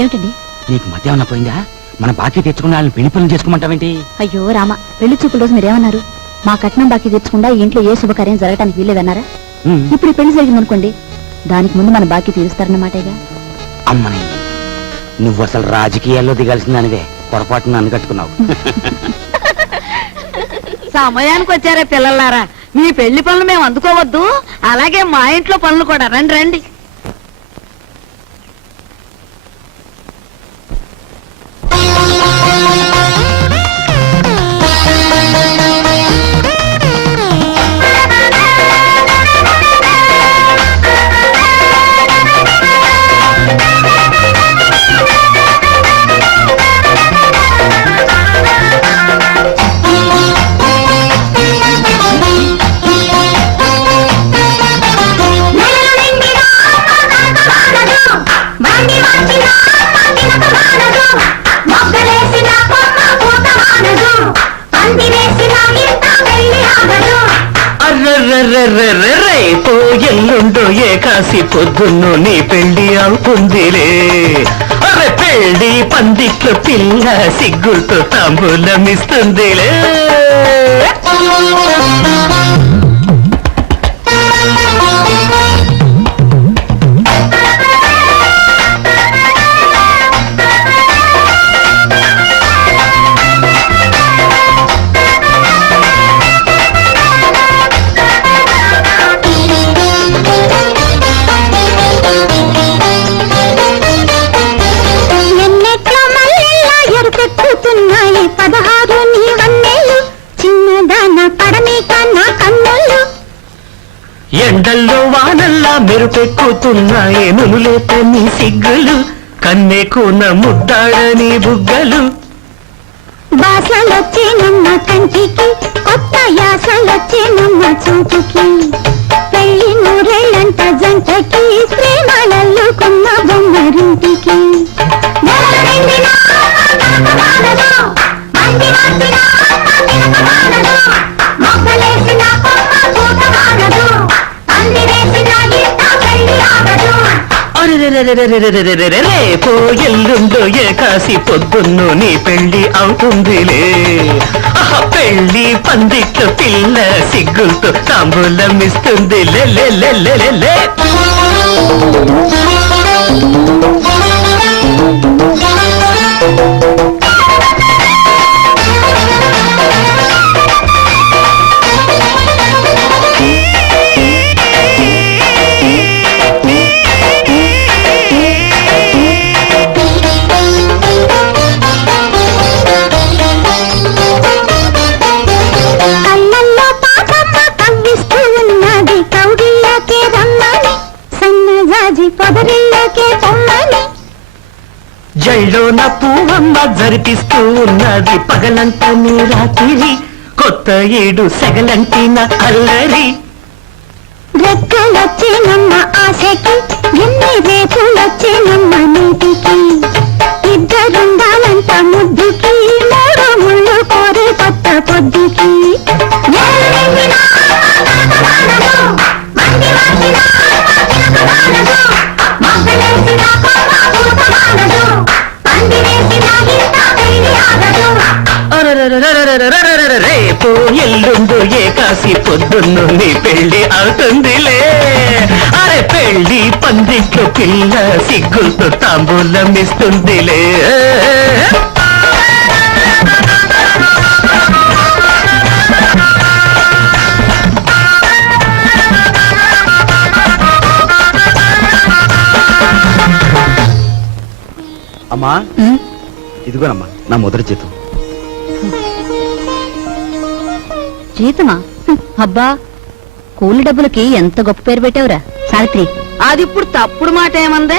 ఏమిటండి? నీకు మధ్య ఏమన్నా పోయిందా? మన బాకీ తెచ్చుకున్న వాళ్ళని పెళ్లి పనులు చేసుకోమంటావేంటి? అయ్యో రామ, పెళ్లి చూపుల రోజు మీరేమన్నారు? మా కట్నం బాకీ తెచ్చుకుండా ఇంట్లో ఏ శుభకార్యం జరగటానికి వీల్లేదన్నారా? ఇప్పుడు పెళ్లి జరిగిందనుకోండి, దానికి ముందు మన బాకీ తీరుస్తారన్నమాటేగా. అమ్మని, నువ్వు అసలు రాజకీయాల్లో దిగాల్సిన దానివే, పొరపాటున నన్ను కట్టుకున్నావు. సమయానికి వచ్చారా పిల్లలారా? మీ పెళ్లి పనులు మేము అందుకోవద్దు, అలాగే మా ఇంట్లో పనులు కూడా. రండి రండి. రేపో ఎల్లుండో ఏకాసి పొద్దున్ను నీ పెళ్లి అవుతుందిలే. అరే పెళ్లి పందిట్లో పిల్ల సిగ్గులతో తాంబూలమిస్తుందిలే. ఎండల్లో వానల్లా మెరుపెక్కుతున్నాయి నునులేత నీ సిగ్గులు, కన్నే కూన ముద్దాడని బుగ్గలు. బాసలొచ్చేనమ్మ కంటికి, కొత్త యాసలొచ్చేనమ్మ చూపుకి, పెళ్లి నూరేళ్ళంట జంటకి, ప్రేమలల్లుకున్న బొమ్మరింటికి. రేపో ఎల్లుండో ఏకాసి పొద్దున్ను నీ పెళ్లి అవుతుందిలే. పెళ్లి పందిట్లో పిల్ల సిగ్గులతో తాంబూలమిస్తుంది. లే జైలోన పూవమ్మ జరిపిస్తూ ఉన్నది పగలంతా నీ రాత్రి, కొత్త ఏడు సెగలంటిన అల్లరి. రెక్కలొచ్చేనమ్మ ఆశకి, ఎన్ని రేపులొచ్చేనమ్మ నీటికి, ఇద్దరుండాలంట ముద్దుకి, మూడు ముళ్ళు కోరే కొత్త పొద్దుకి. రేపు ఎల్లుండు ఏకాసి పొద్దున్ను నీ పెళ్లి అవుతుందిలే. అరే పెళ్లి పందిట్లో పిల్ల సిగ్గులతో తాంబూలమిస్తుందిలే. అమ్మా, ఇదిగోనమ్మా నా మొదటి జీతం. జీతమా? అబ్బా, కూలి డబ్బులకి ఎంత గొప్ప పేరు పెట్టావురా సావిత్రి. అది ఇప్పుడు తప్పుడు మాట ఏమందే?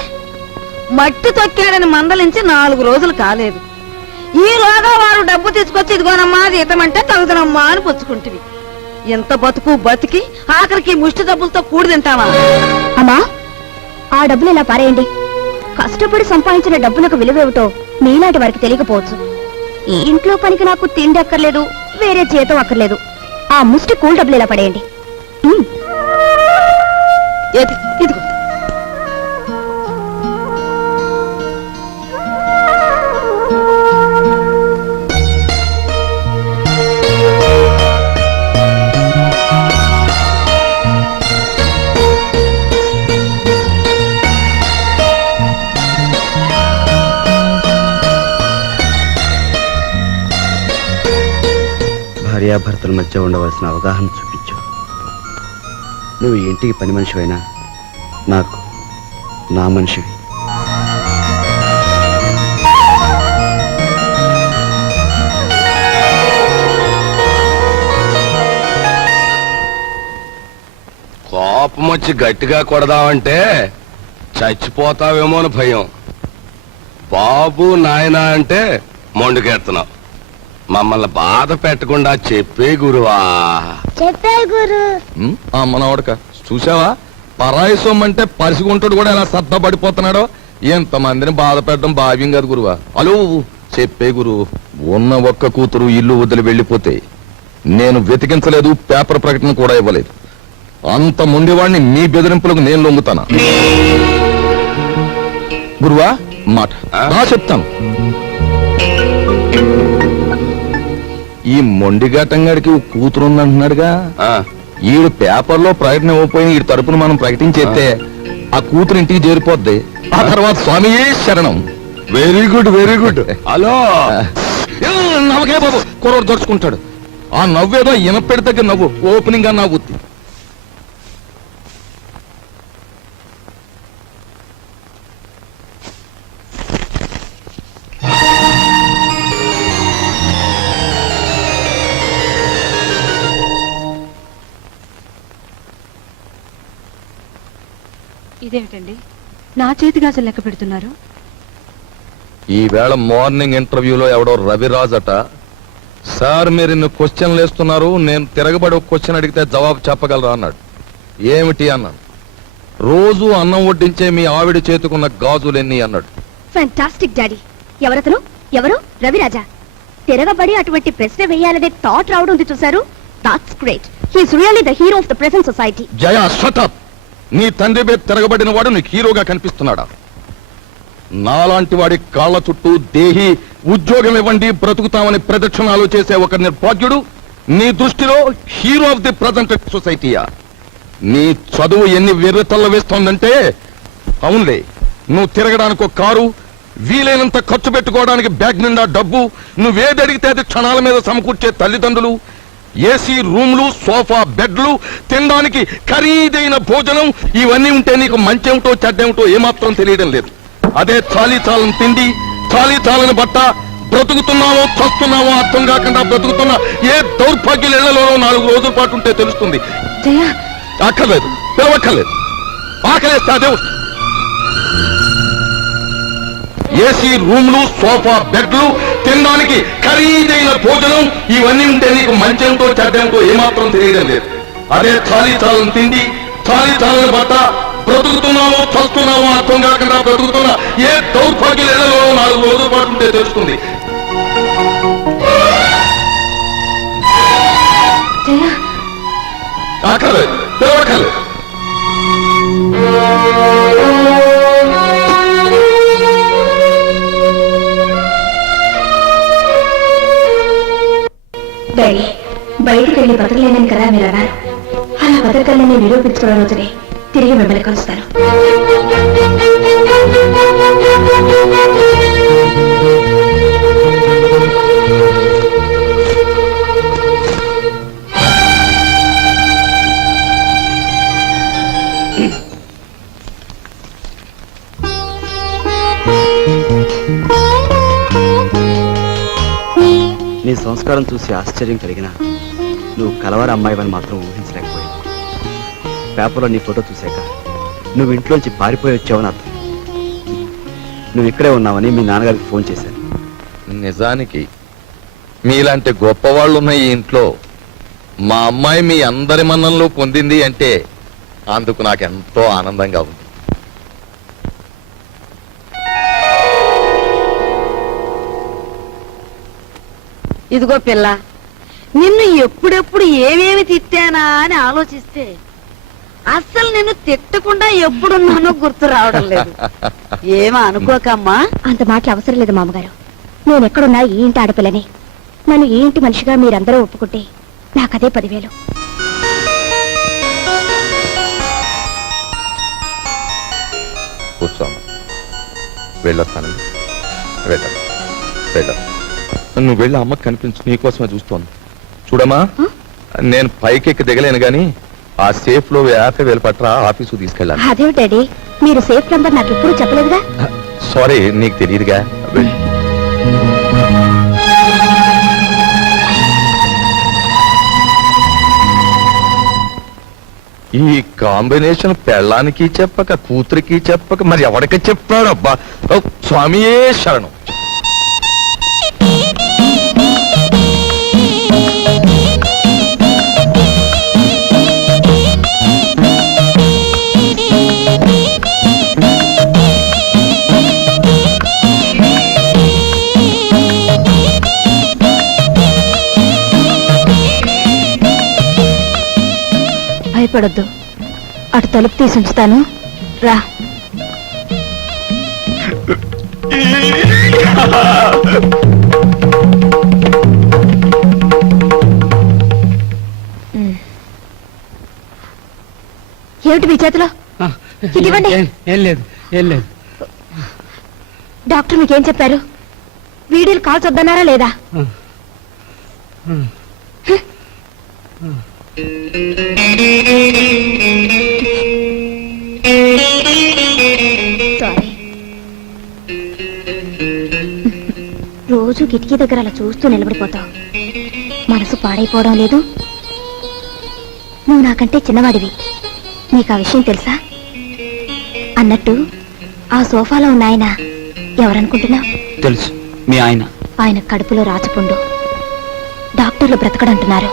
మట్టి తొక్కాడని మందలించి 4 రోజులు కాలేదు. ఈలోగా వారు డబ్బు తీసుకొచ్చి ఇదిగోనమ్మా జీతమంటే తగుదనమ్మా అని పుచ్చుకుంటివి. ఎంత బతుకు బతికి ఆఖరికి ముష్టి డబ్బులతో కూడి తింటావా? అమ్మా, ఆ డబ్బులు ఇలా పారేయండి. కష్టపడి సంపాదించిన డబ్బులకు విలువేమిటో మీలాంటి వారికి తెలియకపోవచ్చు. ఈ ఇంట్లో పనికి నాకు తిండి అక్కర్లేదు, వేరే జీతం అక్కర్లేదు. ఆ ముష్టి కూల్ డబ్బులు ఇలా పడేయండి. భార్యాభర్తల మధ్య ఉండవలసిన అవగాహన చూపించు. నువ్వు ఈ ఇంటికి పని మనిషివైనా నాకు నా మనిషివి. కోపం వచ్చి గట్టిగా కొడదామంటే చచ్చిపోతావేమో అని భయం. బాబు నాయనా అంటే మొండుకెడుతున్నావు. మమ్మల్ని బాధ పెట్టకుండా చెప్పే గురువా. చెప్పే గురు. మనవాడక చూసావా, పరాయి సొమ్ము అంటే పరిసిగుంటాడు కూడా ఎలా సద్దపడిపోతున్నాడో. ఎంతమందిని బాధ పెట్టడం భావ్యం కాదు గురువా. అలో చెప్పే గురు, ఉన్న ఒక్క కూతురు ఇల్లు వదిలి వెళ్ళిపోతే నేను వెతికించలేదు, పేపర్ ప్రకటన కూడా ఇవ్వలేదు. అంత ముండివాడిని మీ బెదిరింపులకు నేను లొంగుతానా? గురువా మాట నా చెప్తాను. ఈ మొండిఘాటంగాడికి కూతురుందంటున్నాడుగా, ఈడు పేపర్లో ప్రకటన ఇవ్వకపోయిన ఈ తరపున మనం ప్రకటించేస్తే ఆ కూతురు ఇంటికి చేరిపోద్ది. ఆ తర్వాత స్వామియే శరణం. Very good very good. Hello నవ్వకే బాబు, కుర్రోడు దొరుచుకుంటాడు. ఆ నవ్వేదో ఇనపెడి దగ్గర నవ్వు, ఓపెనింగ్ గా నవ్వుద్ది. ఇదేమిటండి, నా చేతి గాజులు లెక్క పెడుతున్నారు? ఈవేళ మార్నింగ్ ఇంటర్వ్యూలో ఎవడో రవిరాజ్ అట, సార్ మీరు ఇన్ని క్వశ్చన్లు వేస్తున్నారు, నేను తిరగబడి ఒక క్వశ్చన్ అడిగితే జవాబు చెప్పగలరా అన్నాడు. ఏమిటి అన్నాను. రోజు అన్నం వడ్డించే మీ ఆవిడ చేతుకున్న గాజులెన్ని అన్నాడు. Fantastic daddy. ఎవరతను? ఎవరు? రవిరాజా. తిరగబడి అటువంటి ప్రశ్న వేయాలనే థాట్ రావడం ఉంది చూసారు. That's great. He's really the hero of the present society. Jaya shut up. నీ తండ్రి మీద తిరగబడిన వాడు నీకు హీరోగా కనిపిస్తున్నాడా? నాలాంటి వాడి కాళ్ల చుట్టూ దేహి ఉద్యోగం ఇవ్వండి బ్రతుకుతామని ప్రదక్షిణాలు చేసే ఒక నిర్భాగ్యుడు నీ దృష్టిలో హీరో ఆఫ్ ది ప్రజెంట్ సొసైటీయా? నీ చదువు ఎన్ని వెర్రితల్ల వేస్తోందంటే, అవునులే, నువ్వు తిరగడానికి ఒక కారు, వీలైనంత ఖర్చు పెట్టుకోవడానికి బ్యాగ్ నిండా డబ్బు, నువ్వేది అడిగితే అది క్షణాల మీద సమకూర్చే తల్లిదండ్రులు, ఏసీ రూమ్లు, సోఫా బెడ్లు, తినడానికి ఖరీదైన భోజనం, ఇవన్నీ ఉంటే నీకు మంచేమిటో చెడ్డేమిటో ఏమాత్రం తెలియడం లేదు. అదే చాలీ చాలని తిండి, చాలీ చాలని బట్ట, బ్రతుకుతున్నావో చస్తున్నావో అర్థం కాకుండా బ్రతుకుతున్న ఏ దౌర్భాగ్యులలో 4 రోజుల పాటు ఉంటే తెలుస్తుంది. అక్కర్లేదు, పిలవక్కర్లేదు. ఆకలేస్తే అదే వస్తుంది. ఏసీ రూమ్లు, సోఫా బెడ్లు, తినడానికి ఖరీదైన భోజనం, ఇవన్నీ ఉంటే నీకు మంచేమిటో చెడ్డేమిటో ఏమాత్రం తెలియడం లేదు. అదే చాలీ చాలని తిండి, చాలీ చాలని బట్ట, బ్రతుకుతున్నావో చస్తున్నావో అర్థం కాకుండా బ్రతుకుతున్న ఏ దౌర్భాగ్యులలో 4 రోజుల పాటు ఉంటే తెలుస్తుంది. అక్కర్లేదు, పిలవక్కర్లేదు. డాడీ, బయటికి వెళ్ళి బతకలేనని కదా మీరు అన్నారు. అలా బతకలేని నిరూపించుకోవడం రోజునే తిరిగి మిమ్మల్ని కలుస్తాను. నీ సంస్కారం చూసి ఆశ్చర్యం కలిగినా నువ్వు కలవర అమ్మాయివని మాత్రం ఊహించలేకపోయావు. పేపర్లో నీ ఫోటో చూశాక నువ్వు ఇంట్లోంచి పారిపోయి వచ్చావని అర్థం. నువ్వు ఇక్కడే ఉన్నావని మీ నాన్నగారికి ఫోన్ చేశాను. నిజానికి మీలాంటి గొప్పవాళ్ళు ఉన్న ఈ ఇంట్లో మా అమ్మాయి మీ అందరి మన్ననలు పొందింది అంటే అందుకు నాకెంతో ఆనందంగా ఉంది. ఇదిగో పిల్ల, నిన్ను ఎప్పుడెప్పుడు ఏమేమి తిట్టానా అని ఆలోచిస్తే అస్సలు నిన్ను తిట్టకుండా ఎప్పుడున్నానో గుర్తు రావడం లేదు. ఏమో అనుకోకమ్మా. అంత మాటలు అవసరం లేదు మామగారు. నేను ఎక్కడున్నా ఈ ఇంటి ఆడపిల్లని. నన్ను ఈ ఇంటి మనిషిగా మీరందరూ ఒప్పుకుంటే నాకదే 10,000. కూర్చోమ్మా, వెళ్ళొస్తానండి. వెళ్ళ నువ్వు వెళ్ళి అమ్మకి కనిపించు, నీకోసమే చూస్తోంది. చూడమ్మా, నేను పైకెక్కి దిగలేను గాని ఆ సేఫ్ లో 50,000 పట్ల ఆఫీసు తీసుకెళ్ళాను. అదే డాడీ, మీరు సేఫ్ నంబర్ నాకు ఎప్పుడు చెప్పలేదుగా. సారీ, నీకు తెలియదుగా. వెళ్ళు. ఈ కాంబినేషన్ పెళ్ళానికి చెప్పక కూతురికి చెప్పక మరి ఎవరికి చెప్పాడు? అబ్బా, ఓ స్వామియే శరణం. భయపడొద్దు, అటు తలుపు తీసి ఉంచుతాను, రా. ఏమిటి మీ చేతిలో? ఇవ్వండి. ఏం లేదు, ఏం లేదు. డాక్టర్ మీకేం చెప్పారు? వీడియోలు కాల్స్ వద్దన్నారా లేదా? సారీ. రోజు కిటికీ దగ్గర అలా చూస్తూ నిలబడిపోతావు. మనసు పాడైపోవడం లేదు. నువ్వు నాకంటే చిన్నవాడివి, నీకు ఆ విషయం తెలుసా? అన్నట్టు ఆ సోఫాలో ఉన్న ఆయన ఎవరనుకుంటున్నావు? తెలుసు, మీ ఆయన. ఆయన కడుపులో రాచపుండు. డాక్టర్లు బ్రతకడంటున్నారు.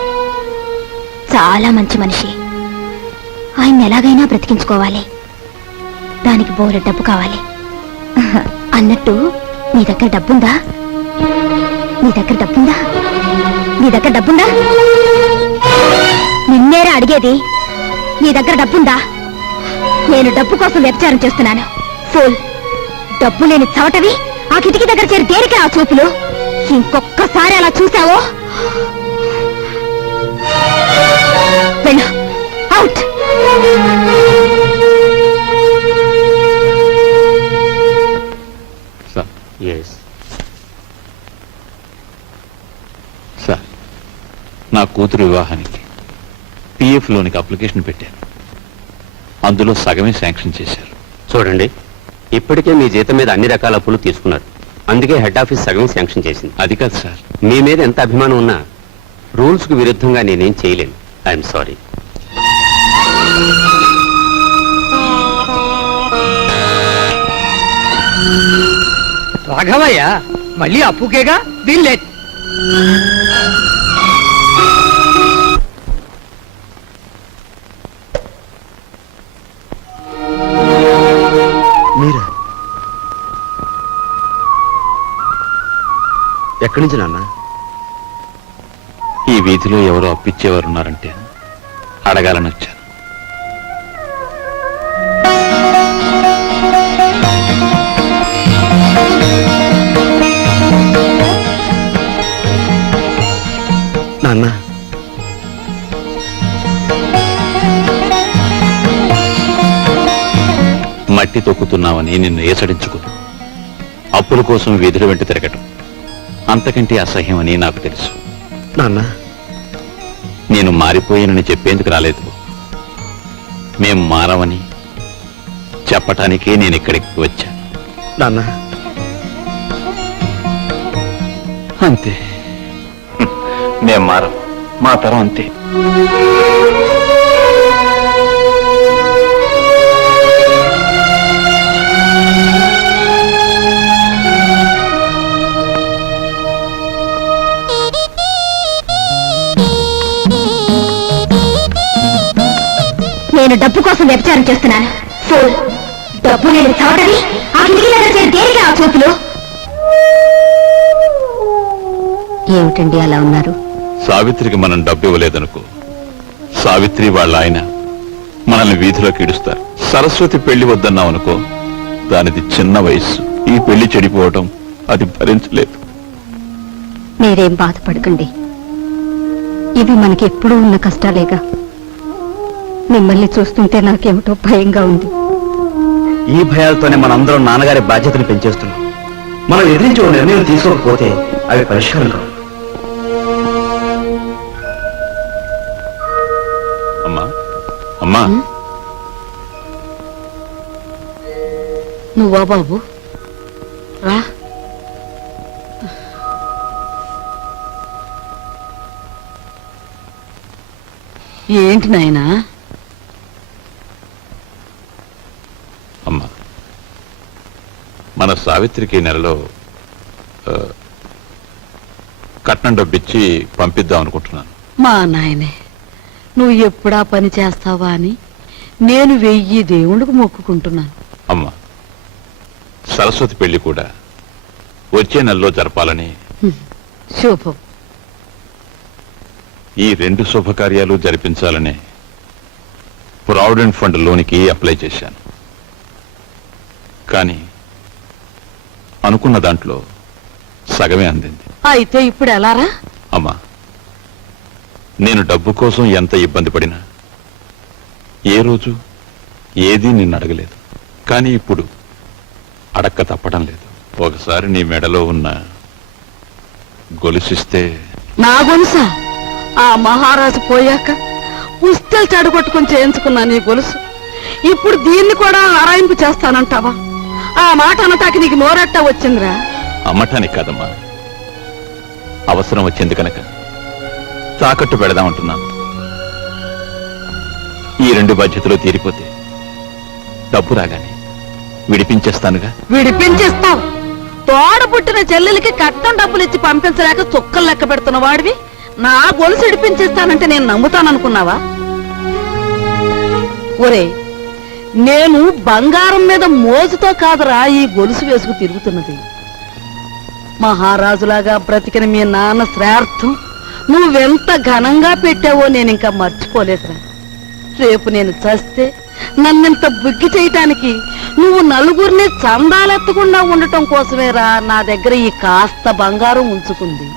చాలా మంచి మనిషి. ఆయన ఎలాగైనా బ్రతికించుకోవాలి. దానికి బోలె డబ్బు కావాలి. అన్నట్టు నీ దగ్గర డబ్బుందా? నీ దగ్గర డబ్బుందా? నీ దగ్గర డబ్బుందా? నిన్నేరా అడిగేది. నీ దగ్గర డబ్బుందా? నేను డబ్బు కోసం వ్యభిచారం చేస్తున్నాను. ఫుల్ డబ్బు లేని చవటవి ఆ కిటికీ దగ్గర చేరి దేనికి ఆ చూపులు? ఇంకొక్కసారి అలా చూసావో వెళ్ళు, అవుట్. సార్, నా కూతురు వివాహానికి పిఎఫ్ లోనికి అప్లికేషన్ పెట్టాను. అందులో సగమే శాంక్షన్ చేశారు. చూడండి, ఇప్పటికే మీ జీతం మీద అన్ని రకాల అప్పులు తీసుకున్నారు. అందుకే హెడ్ ఆఫీస్ సగం శాంక్షన్ చేసింది. అది కాదు సార్. మీ మీద ఎంత అభిమానం ఉన్నా రూల్స్ కు విరుద్ధంగా నేనేం చేయలేను. I'm sorry. రాఘవయ్య మళ్ళీ అప్పుకేగా వీళ్ళే. మీరా? ఎక్కడి నుంచి నాన్న? ఈ వీధిలో ఎవరో అప్పిచ్చేవారున్నారంటే అడగాలని వచ్చాను. నాన్న, మట్టి తొక్కుతున్నావని నిన్ను ఏసడించుకుని అప్పుల కోసం వీధుల వెంట తిరగటం అంతకంటే అసహ్యమని నాకు తెలుసు. నాన్న, నేను మారిపోయానని చెప్పేందుకు రాలేదు. మేం మారవని చెప్పటానికే నేను ఇక్కడికి వచ్చాను. నాన్న, అంతే. మేం మారం, మా తరం అంతే. నేను డబ్బు కోసం వ్యభిచారం చేస్తున్నాను. ఫుల్ డబ్బు లేని చవటని ఆ కిటికీ దగ్గర చేరి దేనికి ఆ చూపులు? ఏమిటండి అలా ఉన్నారు? సావిత్రికి మనం డబ్బు ఇవ్వలేదనుకో, సావిత్రి వాళ్ళ ఆయన మనల్ని వీధిలోకి ఈడుస్తారు. సరస్వతి పెళ్లి వద్దన్నామనుకో, దానిది చిన్న వయస్సు. ఈ పెళ్లి చెడిపోవటం అది భరించలేదు. మీరేం బాధపడకండి, ఇవి మనకి ఎప్పుడూ ఉన్న కష్టాలేగా. మిమ్మల్ని చూస్తుంటే నాకేమిటో భయంగా ఉంది. ఈ భయాలతోనే మనందరం నాన్నగారి బాధ్యతను పెంచేస్తున్నాం. మనం ఎదిరించి ఓ నిర్ణయం తీసుకోకపోతే అవి పరిష్కారం కావు. అమ్మా నువ్వా బాబు రా. ఏంటి నాయనా? అమ్మా మన సావిత్రికి ఈ నెలలో కట్నం డబ్బిచ్చి పంపిద్దాం అనుకుంటున్నాను. మా నాయనే, నువ్వు ఎప్పుడా పని చేస్తావా అని నేను 1000 దేవుళ్ళకు మొక్కుకుంటున్నాను. అమ్మా సరస్వతి పెళ్లి కూడా వచ్చే నెలలో జరపాలని శుభం. ఈ 2 శుభకార్యాలు జరిపించాలని ప్రావిడెంట్ ఫండ్ లోనికి అప్లై చేశాను. కానీ అనుకున్న దాంట్లో సగమే అందింది. అయితే ఇప్పుడు ఎలారా? అమ్మా నేను డబ్బు కోసం ఎంత ఇబ్బంది పడినా ఏ రోజు ఏదీ నిన్ను అడగలేదు. కానీ ఇప్పుడు అడక్క తప్పడం లేదు. ఒకసారి నీ మెడలో ఉన్న గొలుసిస్తే. నా గొలుసా? ఆ మహారాజు పోయాక పుస్తలు చెడగొట్టుకుని చేయించుకున్నా నీ గొలుసు. ఇప్పుడు దీన్ని కూడా ఆరాయింపు చేస్తానంటావా? ఆ మాట అనటానికి నీకు నోరట్ట వచ్చిందిరా? అమ్మటానికి కాదమ్మా, అవసరం వచ్చింది కనుక తాకట్టు పెడదామంటున్నాను. ఈ 2 బాధ్యతలు తీరిపోతే డబ్బు రాగానే విడిపించేస్తానుగా. విడిపించేస్తావు? తోడ పుట్టిన చెల్లెలకి కట్నం డబ్బులు ఇచ్చి పంపించలేక చుక్కలు లెక్క పెడుతున్న వాడివి నా గొలుసు విడిపించేస్తానంటే నేను నమ్ముతాననుకున్నావా? ఒరే, నేను బంగారం మీద మోజుతో కాదురా ఈ గొలుసు వేసుకు తిరుగుతున్నది. మహారాజులాగా బ్రతికిన మీ నాన్న శ్రార్థం నువ్వెంత ఘనంగా పెట్టావో నేను ఇంకా మర్చిపోలేదురా. రేపు నేను చస్తే నన్నింత బుగ్గి చేయటానికి నువ్వు నలుగురిని చందాలెత్తకుండా ఉండటం కోసమేరా నా దగ్గర ఈ కాస్త బంగారం ఉంచుకుంది.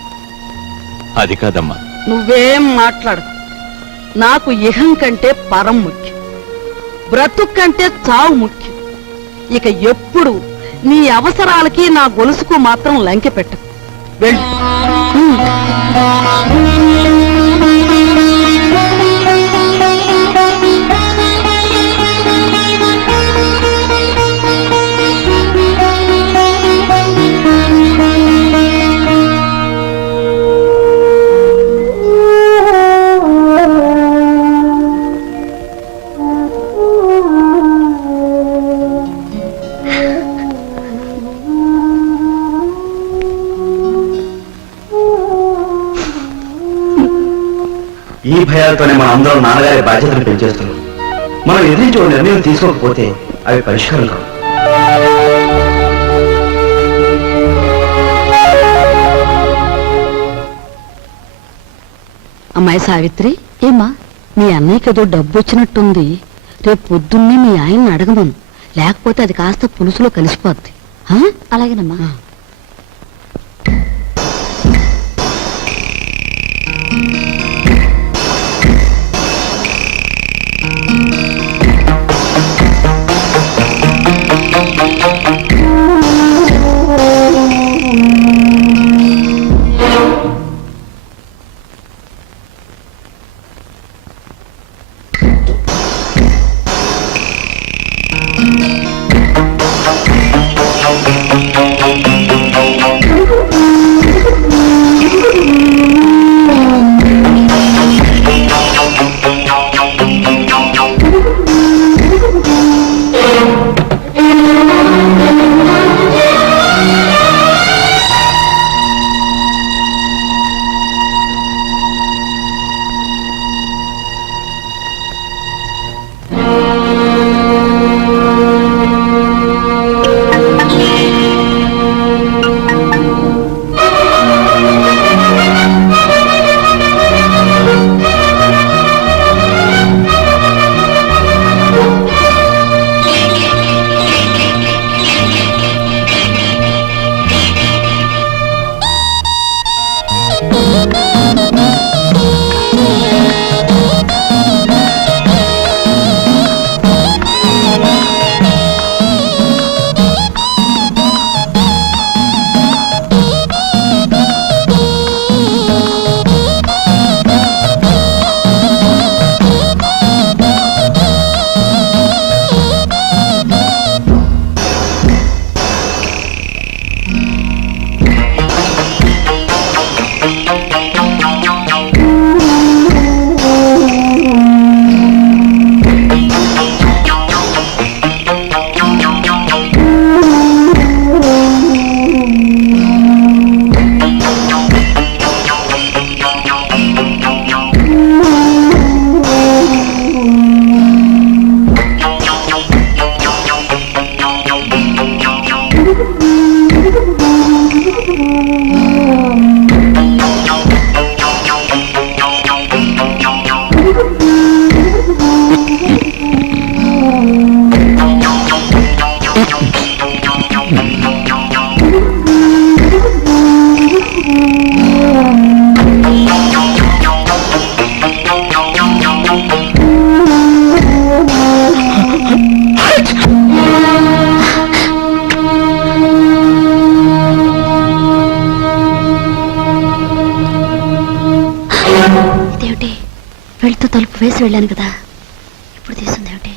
అది కాదమ్మా. నువ్వేం మాట్లాడు. నాకు ఇహం కంటే పరం ముఖ్యం, బ్రతుకు కంటే చావు ముఖ్యం. ఇక ఎప్పుడు నీ అవసరాలకి నా గొలుసుకు మాత్రం లంకె పెట్టకు. వెళ్ళు. ఈ భయాలతోనే మన అందరం నాన్నగారి బాధ్యతలు పెంచేస్తున్నాం. మనం ఎదిరించి ఒక నిర్ణయం తీసుకోకపోతే అవి పరిష్కారం కావు. అమ్మాయి సావిత్రి, ఏమ్మా? మీ అన్నయ్యకి ఏదో డబ్బు వచ్చినట్టుంది. రేపు పొద్దున్నే మీ ఆయన్ని అడగమను, లేకపోతే అది కాస్త పులుసులో కలిసిపోద్ది. అలాగేనమ్మా. ఇదేమిటి, వెళ్తూ తలుపు వేసి వెళ్ళాను కదా, ఇప్పుడు తీస్తుంది ఏమిటి?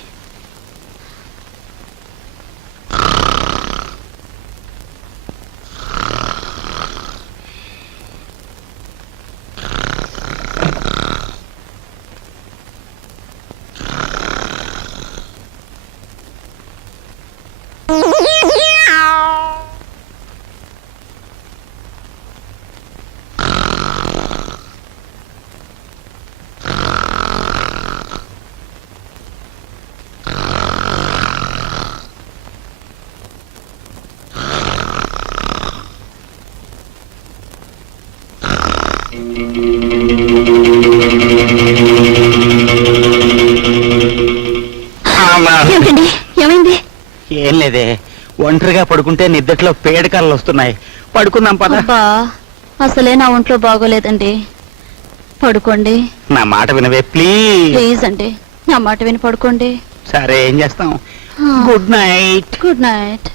ఏమిటండి, ఏమైంది? ఏం లేదే, ఒంటరిగా పడుకుంటే నిద్దట్లో పేడకాలు వస్తున్నాయి. పడుకుందాం పద. అబ్బా, అసలే నా ఒంట్లో బాగోలేదండి. పడుకోండి. నా మాట వినవే ప్లీజ్. ప్లీజ్ అండి, నా మాట విని పడుకోండి. సరే, ఏం చేస్తాం. Good night. Good night.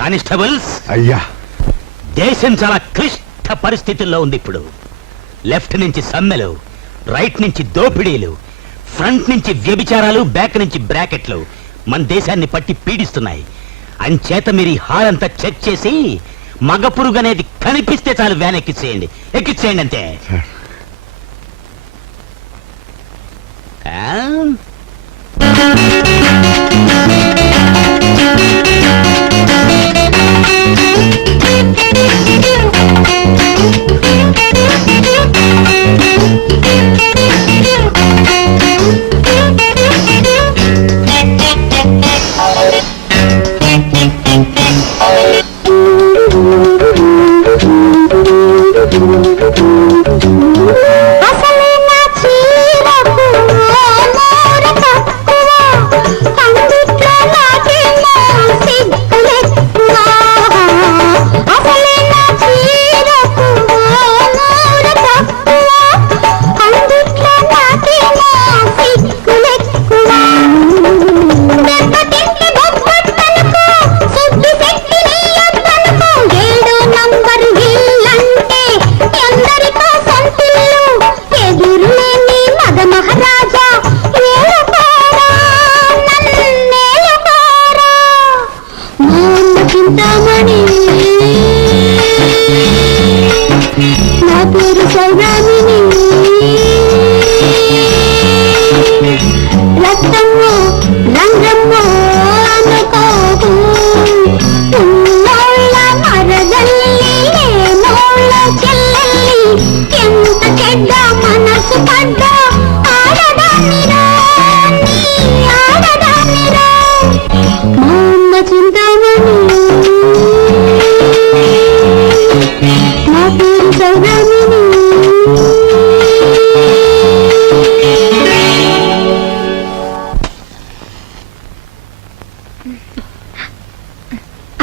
Constables, అయ్యా దేశం చాలా క్లిష్ట పరిస్థితుల్లో ఉంది ఇప్పుడు. లెఫ్ట్ నుంచి సమ్మెలు, రైట్ నుంచి దోపిడీలు, ఫ్రంట్ నుంచి వ్యభిచారాలు, బ్యాక్ నుంచి బ్రాకెట్లు మన దేశాన్ని పట్టి పీడిస్తున్నాయి. అంచేత మీరు ఈ హాల్ అంతా చెక్ చేసి మగ పురుగు అనేది కనిపిస్తే చాలు వ్యాన్ ఎక్కించేయండి. ఎక్కించేయండి అంతే. ఆ?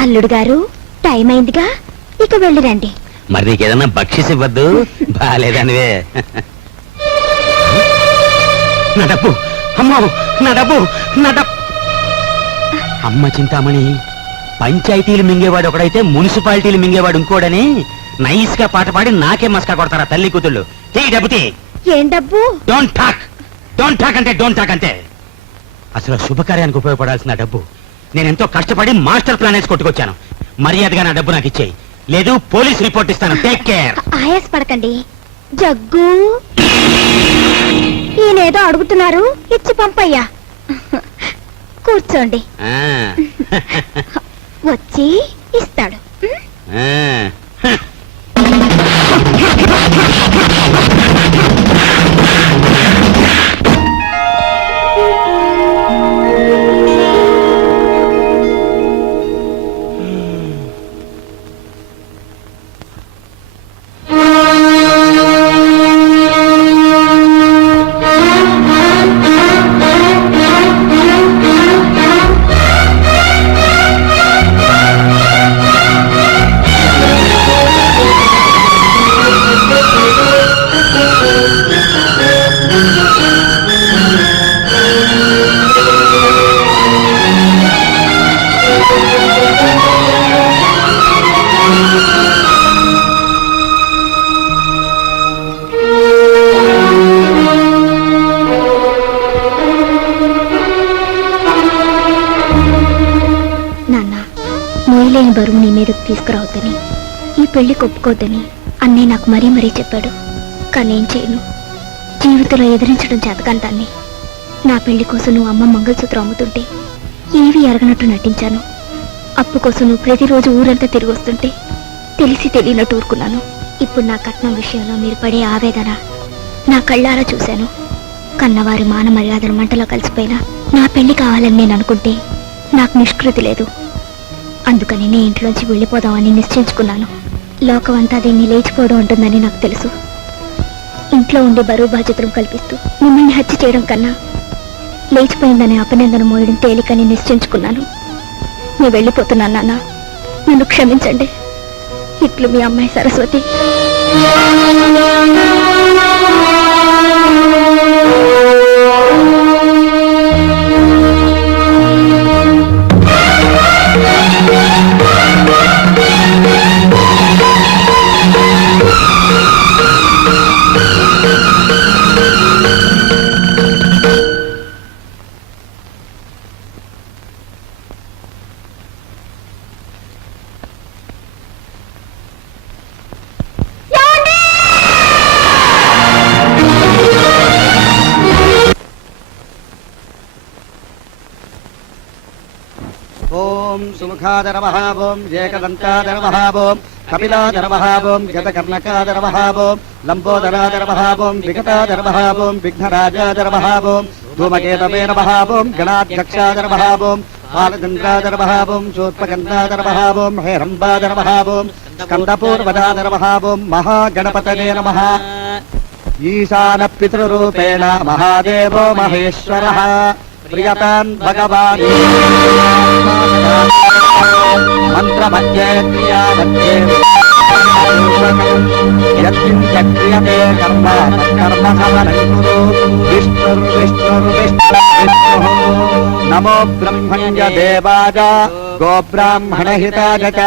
అల్లుడు గారు, టైం అయిందిగా, ఇక వెళ్ళిరండి. మరి నీకేదన్నా బక్షిస్ ఇవ్వద్దు? బాలేదనివే. నా డబ్బు, అమ్మా నా డబ్బు, నా డబ్బు. అమ్మ చింతామణి, పంచాయతీలు మింగేవాడు ఒకడైతే మున్సిపాలిటీలు మింగేవాడు ఇంకోడని నైస్ గా పాట పాడి నాకే మస్కా కొడతారా తల్లి కూతుళ్ళు. తీ డబ్బు తీ. ఏం డబ్బు? డోంట్ టాక్ అంటే డోంట్ టాక్ అంతే. అసలు శుభకార్యానికి ఉపయోగపడాల్సిన డబ్బు నేనెంతో కష్టపడి మాస్టర్ ప్లాన్ వేసి కొట్టుకొచ్చాను. మర్యాదగా నా డబ్బు నాకు ఇచ్చేయి, లేదు పోలీస్ రిపోర్ట్ ఇస్తాను. Take care. ఆయాస పడకండి. జగ్గు, ఈయనేదో అడుగుతున్నారు, ఇచ్చి పంపయ్యా. కూర్చోండి. వచ్చి ఇస్తాడు. మోయలేని బరువు నీ మీదకు తీసుకురావద్దని, ఈ పెళ్లి ఒప్పుకోవద్దని అన్నయ్య నాకు మరీ మరీ చెప్పాడు. కానీ ఏం చేయను, జీవితంలో ఎదిరించడం చేతకాని దాన్ని. నా పెళ్లి కోసం నువ్వు అమ్మ మంగళసూత్రం అమ్ముతుంటే ఏవి ఎరగనట్టు నటించాను. అప్పు కోసం నువ్వు ప్రతిరోజు ఊరంతా తిరిగి వస్తుంటే తెలిసి తెలియనట్టు ఊరుకున్నాను. ఇప్పుడు నా కట్నం విషయంలో మీరు పడే ఆవేదన నా కళ్ళారా చూశాను. కన్నవారి మాన మర్యాదలు మంటలో కలిసిపోయినా నా పెళ్లి కావాలని నేను అనుకుంటే నాకు నిష్కృతి లేదు. అందుకని నీ ఇంట్లోంచి వెళ్ళిపోదామని నిశ్చయించుకున్నాను. లోకం అంతా దీన్ని లేచిపోవడం ఉంటుందని నాకు తెలుసు. ఇంట్లో ఉండి బరువు బాధ్యతలు కల్పిస్తూ మిమ్మల్ని హత్య చేయడం కన్నా లేచిపోయిందని అపనిందన మోయడం తేలికని నిశ్చయించుకున్నాను. నేను వెళ్ళిపోతున్నాను నాన్న, నన్ను క్షమించండి. ఇట్లు మీ అమ్మాయి సరస్వతి. ఓం సుముఖాద నమః ఓం ఏకదంతాద నమః ఓం కపిలాద నమః ఓం గతకర్ణకాద నమః ఓం లంబోదరాద నమః ఓం వికటాద నమః ఓం విఘ్నరాజాద నమః ఓం ధూమకేతవే నమః ఓం గణాధ్యక్షాద నమః ఓం బాలచంద్రాద నమః ఓం శూర్పగంధాద నమః ఓం హేరంబాద నమః ఓం స్కందపూర్వదాద నమః ఓం మహాగణపతయే నమః ఈశాన పితృరూపేణ మహాదేవో మహేశ్వరః ప్రియతాన్ భగవాన్ మంత్రమధ్యే క్రియామధ్యే యత్కించక్రియతే కర్మ తత్కర్మ సమనం కురు విష్ణుర్విష్ణుర్విష్ణుర్విష్ణుః నమో బ్రహ్మణ్య దేవాయ గోబ్రాహ్మణహితాయ చ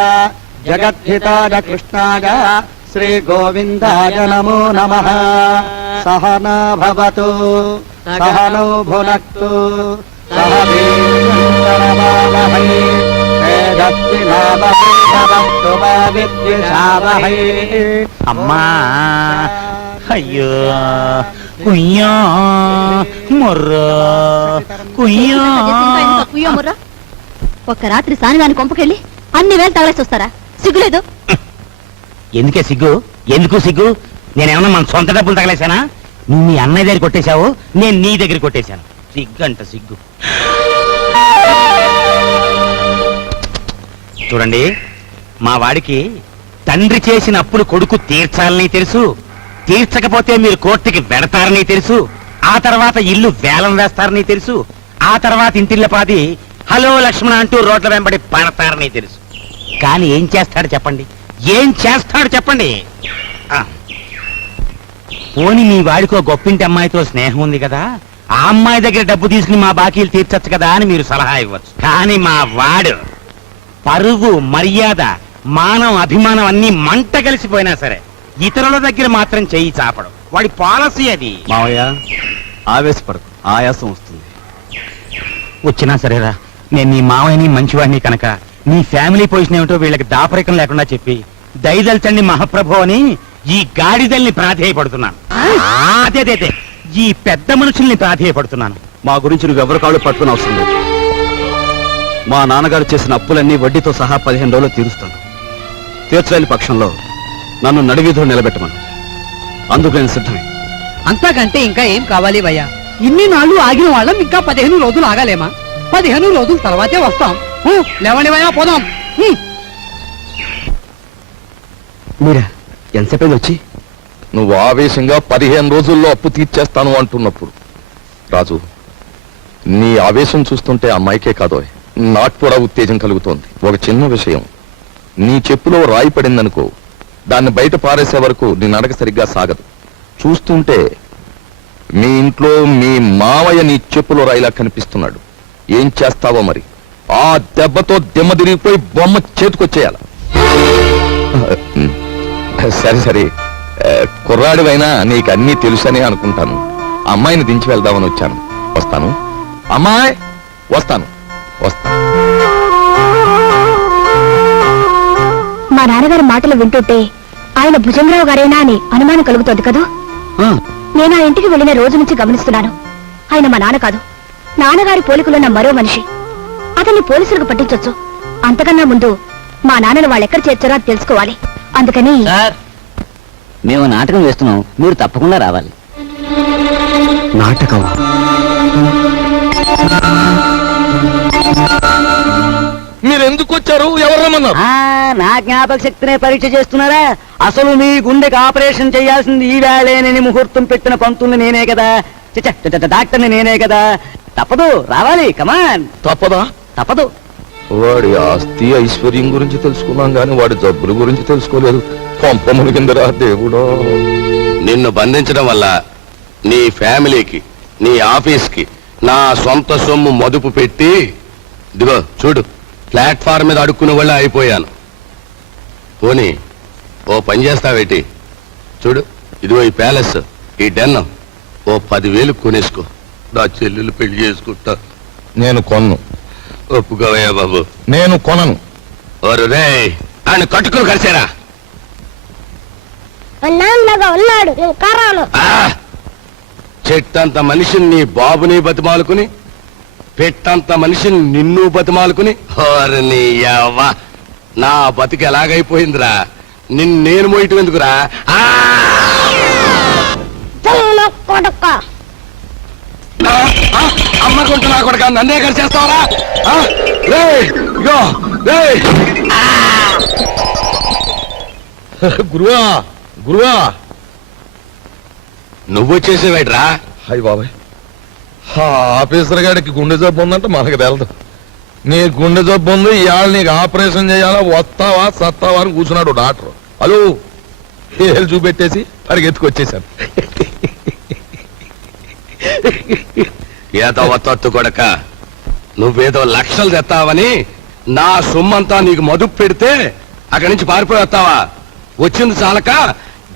జగద్ధితాయ కృష్ణాయ శ్రీ గోవిందాయ నమో నమః సహనా భవతు సహనౌ భునక్తు సహ వీర్యంకరవావహై తేజస్వినావధీతమస్తు మా విద్విషావహై. అమ్మా అయ్యో కుయ్యా మొర్రో కుయ్యా. ఒక్క రాత్రి సానిదాని కొంపకెళ్ళి అన్ని వేలు తగలేసి వస్తారా? సిగ్గులేదు? ఎందుకే సిగ్గు? ఎందుకు సిగ్గు? నేనేమన్నా మన సొంత డబ్బులు తగలేశానా? నువ్వు మీ అన్నయ్య దగ్గర కొట్టేశావు, నేను నీ దగ్గర కొట్టేశాను. సిగ్గు అంట సిగ్గు. చూడండి, మా వాడికి తండ్రి చేసిన అప్పులు కొడుకు తీర్చాలని తెలుసు. తీర్చకపోతే మీరు కోర్టుకి వెడతారని తెలుసు. ఆ తర్వాత ఇల్లు వేలం వేస్తారని తెలుసు. ఆ తర్వాత ఇంటిల్లపాది హలో లక్ష్మణ అంటూ రోడ్ల వెంబడి పడతారని తెలుసు. కానీ ఏం చేస్తాడు చెప్పండి? ఏం చేస్తాడు చెప్పండి? పోని మీ వాడికో గొప్పింటి అమ్మాయితో స్నేహం ఉంది కదా, ఆ అమ్మాయి దగ్గర డబ్బు తీసుకుని మా బాకీలు తీర్చచ్చు కదా అని మీరు సలహా ఇవ్వచ్చు. కానీ మా వాడు పరువు, మర్యాద, మానం, అభిమానం అన్ని మంట కలిసిపోయినా సరే ఇతరుల దగ్గర మాత్రం చెయ్యి చాపడం వాడి పాలసీ. అది మావయ్య ఆవేశపడకు, ఆయాసం వస్తుంది. వచ్చినా సరేరా, నేను నీ మావయ్యని మంచివాడిని కనుక నీ ఫ్యామిలీ పొజిషన్ ఏమిటో వీళ్ళకి దాపరికం లేకుండా చెప్పి దయదల్చండి మహాప్రభు అని ఈ గాడిదల్ని ప్రాధేయపడుతున్నాను. అదే ఈ పెద్ద మనుషుల్ని ప్రాధేయపడుతున్నాను. మా గురించి నువ్వెవరు కాళ్ళు పట్టుకుని అవసరం లేదు. మా నాన్నగారు చేసిన అప్పులన్నీ వడ్డీతో సహా 15 రోజులు తీరుస్తాను. తీర్చలేని పక్షంలో నన్ను నడివీధిలో నిలబెట్టమను. అందుకు నేను సిద్ధమే. అంతకంటే ఇంకా ఏం కావాలి భయ్యా? ఇన్ని నాళ్ళు ఆగిన వాళ్ళం ఇంకా 15 రోజులు ఆగాలేమా? 15 రోజుల తర్వాతే వస్తాం. లేవండి భయ్యా, పోదాం. మీరా ఎంతసేపు వచ్చి? నువ్వు ఆవేశంగా 15 రోజుల్లో అప్పు తీర్చేస్తాను అంటున్నప్పుడు రాజు, నీ ఆవేశం చూస్తుంటే అమ్మాయికే కాదో నాకు కూడా ఉత్తేజం కలుగుతోంది. ఒక చిన్న విషయం, నీ చెప్పులో రాయి పడిందనుకో, దాన్ని బయట పారేసే వరకు నీ నడక సరిగ్గా సాగదు. చూస్తుంటే మీ ఇంట్లో మీ మావయ్య నీ చెప్పులో రాయిలా కనిపిస్తున్నాడు. ఏం చేస్తావో మరి? ఆ దెబ్బతో దిమ్మ తిరిగిపోయి బొమ్మ చేతికొచ్చేయాల. సరే కుర్రాడివైనా నీకు అన్నీ తెలుసని అనుకుంటాను. అమ్మాయిని దించి వెళ్దామని వచ్చాను. వస్తాను అమ్మాయి, వస్తాను. మా నాన్నగారి మాటలు వింటుంటే ఆయన భుజంగరావు గారేనా అని అనుమానం కలుగుతోంది కదూ. నేను ఆ ఇంటికి వెళ్లిన రోజు నుంచి గమనిస్తున్నాను. ఆయన మా నాన్న కాదు, నాన్నగారి పోలికలున్న మరో మనిషి. అతన్ని పోలీసులకు పట్టించొచ్చు. అంతకన్నా ముందు మా నాన్నను వాళ్ళెక్కడ చేర్చారో అది తెలుసుకోవాలి. అందుకని మేము నాటకం వేస్తున్నాం, మీరు తప్పకుండా రావాలి. నాటకం? మీరెందుకు వచ్చారు? ఎవరు రమ్మన్నారు? నా జ్ఞాపక శక్తినే పరీక్ష చేస్తున్నారా? అసలు మీ గుండెకి ఆపరేషన్ చేయాల్సింది ఈ వేళేనని ముహూర్తం పెట్టిన పంతుల్ని నేనే కదా, డాక్టర్ని నేనే కదా. తప్పదు, రావాలి. కమాన్. తప్పదా? తప్పదు. వాడి ఆస్తి ఐశ్వర్యం గురించి తెలుసుకున్నాం గాని వాడి జబ్బుల గురించి తెలుసుకోలేదు. పంప మునిగిందిరా దేవుడో. నిన్ను బంధించడం వల్ల నీ ఫ్యామిలీకి, నీ ఆఫీస్కి నా సొంత సొమ్ము మదుపు పెట్టి ఇదిగో చూడు, ప్లాట్ఫామ్ మీద అడుక్కునే వాళ్ళ అయిపోయాను. పోనీ ఓ పని చేస్తావేటి? చూడు, ఇదిగో ఈ ప్యాలెస్, ఈ డెన్ ఓ 10,000 కొనేసుకో. నా చెల్లెలు పెళ్లి చేసుకుంటా. నేను కొన్ను. ఒప్పుకోవయ్యా బాబు. నేను కొనను. ఓరు రే, ఆయన కట్టుకుని కలిసారా? ఉన్నాడు చెట్టంత మనిషిని నీ బాబుని బతిమాలుకుని పెట్టంత మనిషిని నిన్ను బతిమాలుకుని హోరని యవ్వ, నా బతికి ఎలాగైపోయిందిరా, నేను మోయటం ఎందుకురా? అమ్మ కొడుకు నా కొడుక, నన్నే కలిసేస్తావరా? గురువా గురువా, నువ్వు వచ్చేసేవేట్రా? అయ్య బాబాయ్, ఆఫీసర్ గారికి గుండె జబ్బు ఉందంటే మనకు తెలదు. నీ గుండె జబ్బు ఉంది, ఇవాళ నీకు ఆపరేషన్ చేయాలా, వస్తావా సత్తావా అని కూర్చున్నాడు డాక్టర్. హలో ఏళ్ళు చూపెట్టేసి పరిగెత్తుకొచ్చేసాను. ఏదో వత్తొత్తు కొడక, నువ్వేదో లక్షలు తెస్తావని నా సొమ్మంతా నీకు మదుపు పెడితే అక్కడి నుంచి పారిపోయి వస్తావా? వచ్చింది చాలక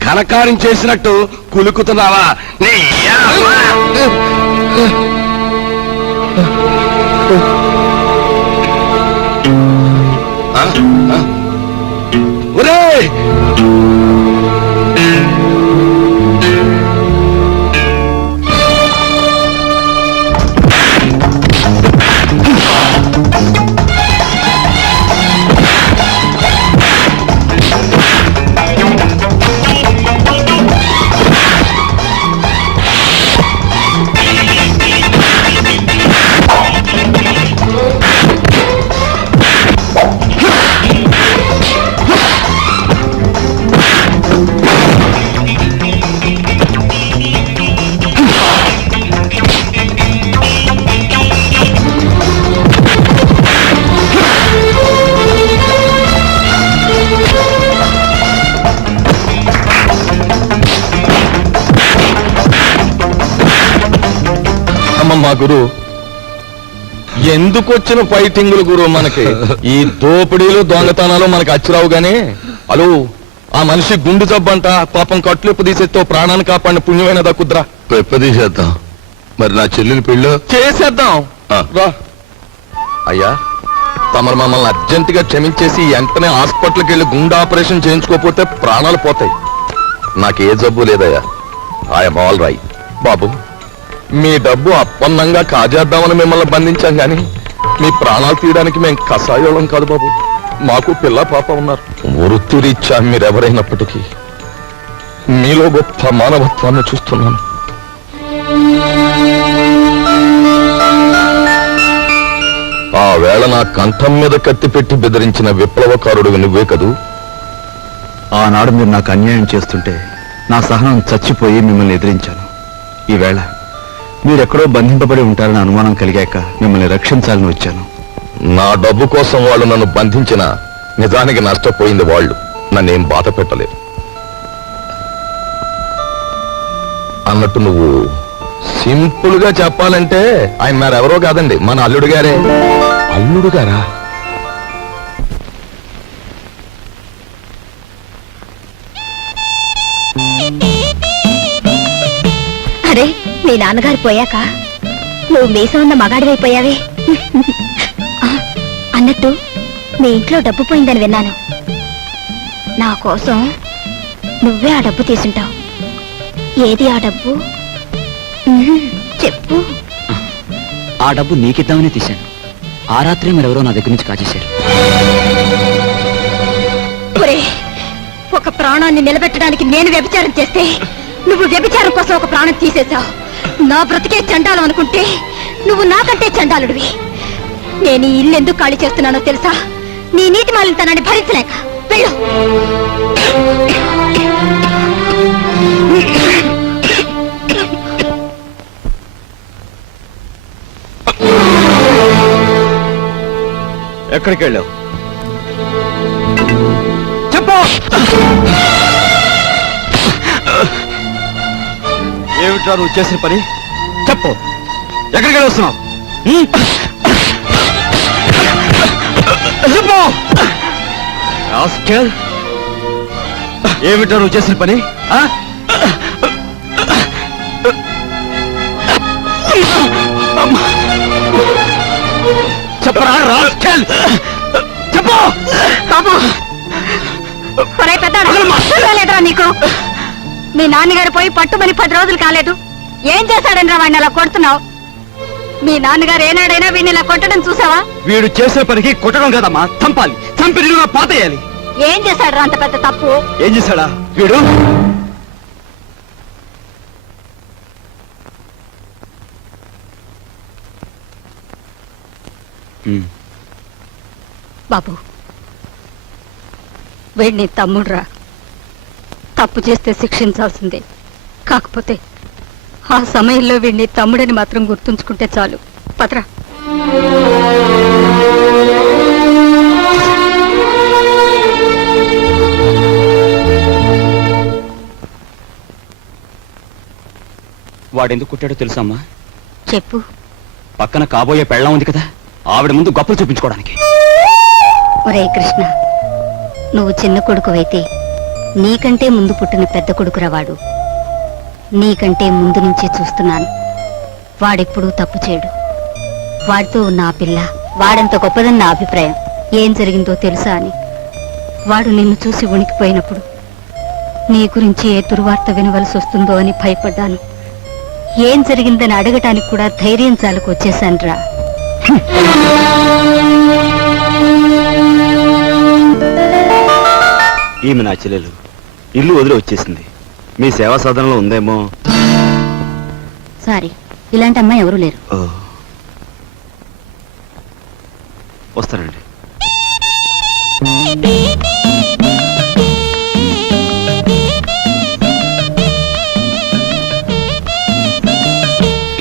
ఘనకార్యం చేసినట్టు కులుకుతున్నావా? నీ యవ్వ! ఒరేయ్! మా గురు ఎందుకు వచ్చిన ఫైటింగులు గురు? మనకి ఈ దోపిడీలు దొంగతనాలు మనకి అచ్చిరావు గానీ, అలో ఆ మనిషి గుండు జబ్బంట, పాపం కట్లు తీసేతో ప్రాణాన్ని కాపాడిన పుణ్యమైన దక్కుద్రా. తీసేద్దాం. మరి నా చెల్లెలి పెళ్ళి చేసేద్దాం రా. అయ్యా, తమరు మమ్మల్ని అర్జెంట్ గా క్షమించేసి వెంటనే హాస్పిటల్కి వెళ్ళి గుండె ఆపరేషన్ చేయించుకోకపోతే ప్రాణాలు పోతాయి. నాకే జబ్బు లేదయ్యా, ఐఎమ్ ఆల్ రైట్. బాబు, మీ డబ్బు అప్పన్నంగా కాజేద్దామని మిమ్మల్ని బంధించాం గాని మీ ప్రాణాలు తీయడానికి మేము కషాయోళం కాదు బాబు. మాకు పిల్ల పాప ఉన్నారు. వృత్తిరీత్యా మీరెవరైనప్పటికీ మీలో గొప్ప మానవత్వాన్ని చూస్తున్నాను. ఆ వేళ నా కంఠం మీద కత్తి పెట్టి బెదిరించిన విప్లవకారుడు నువ్వే కదూ? ఆనాడు మీరు నాకు అన్యాయం చేస్తుంటే నా సహనం చచ్చిపోయి మిమ్మల్ని ఎదిరించాను. ఈవేళ మీరెక్కడో బంధింపబడి ఉంటారని అనుమానం కలిగాక మిమ్మల్ని రక్షించాలని వచ్చాను. నా డబ్బు కోసం వాళ్ళు నన్ను బంధించిన నిజానికి నష్టపోయింది వాళ్ళు, నన్నేం బాధ పెట్టలేదు. అన్నట్టు నువ్వు సింపుల్ గా చెప్పాలంటే ఆయన మరెవరో కాదండి, మన అల్లుడు గారే. అల్లుడు గారా? అరే, మీ నాన్నగారు పోయాక నువ్వు మీసం ఉన్న మగాడివైపోయావే. అన్నట్టు మీ ఇంట్లో డబ్బు పోయిందని విన్నాను. నా కోసం నువ్వే ఆ డబ్బు తీసుంటావు. ఏది ఆ డబ్బు? చెప్పు. ఆ డబ్బు నీకిద్దామని తీశాను. ఆ రాత్రి మరెవరో నా దగ్గర నుంచి కాజేశారు. ఒక ప్రాణాన్ని నిలబెట్టడానికి నేను వ్యభిచారం చేస్తే నువ్వు వ్యభిచారం కోసం ఒక ప్రాణం తీసేశావు. నా బ్రతికే చండాలం అనుకుంటే నువ్వు నాకంటే చండాలుడివి. నేను ఈ ఇల్లు ఎందుకు ఖాళీ చేస్తున్నానో తెలుసా? నీ నీతి మాలినతనాన్ని భరించలేక. వెళ్ళు. ఎక్కడికి వెళ్ళావు? చెప్పు. ఏమిట్రా నువ్వు చేసిన పని? చెప్పు, ఎక్కడికి వస్తున్నావు? చెప్పు. ఏమిట్రా నువ్వు చేసిన పని? చెప్పరా రాస్కెల్, చెప్పు. లేదురా నీకు? మీ నాన్నగారు పోయి పట్టుమని 10 రోజులు కాలేదు. ఏం చేశాడని రా వాడిని అలా కొడుతున్నావు? మీ నాన్నగారు ఏనాడైనా వీడిని ఇలా కొట్టడం చూసావా? వీడు చేసే పనికి కొట్టడం కదమ్మా, చంపాలి, చంపి నిలువునా పాతేయాలి. ఏం చేశాడు అంత పెద్ద తప్పు? ఏం చేశాడా వీడు? బాబు, వీడిని తమ్ముడురా. తప్పు చేస్తే శిక్షించాల్సిందే. కాకపోతే ఆ సమయంలో వీడిని తమ్ముడని మాత్రం గుర్తుంచుకుంటే చాలు. పదరా. వాడెందుకు కుట్టాడో తెలుసమ్మా? చెప్పు. పక్కన కాబోయే పెళ్ళం ఉంది కదా, ఆవిడ ముందు గొప్పలు చూపించుకోవడానికి. ఒరే కృష్ణ, నువ్వు చిన్న కొడుకువైతే నీకంటే ముందు పుట్టిన పెద్ద కొడుకురా వాడు. నీకంటే ముందు నుంచి చూస్తున్నాను. వాడెప్పుడూ తప్పు చేయడు. వాడితో ఉన్న ఆ పిల్ల వాడంత గొప్పదని నా అభిప్రాయం. ఏం జరిగిందో తెలుసా అని వాడు నిన్ను చూసి ఉనికిపోయినప్పుడు నీ గురించి ఏ దుర్వార్త వినవలసి వస్తుందో అని భయపడ్డాను. ఏం జరిగిందని అడగటానికి కూడా ధైర్యం చాలకు వచ్చేశానురా. ఈమె నా చెల్లెలు ఇల్లు వదిలి వచ్చేసింది. మీ సేవా సాధనలో ఉందేమో. సారీ, ఇలాంటి అమ్మాయి ఎవరూ లేరు. వస్తానండి.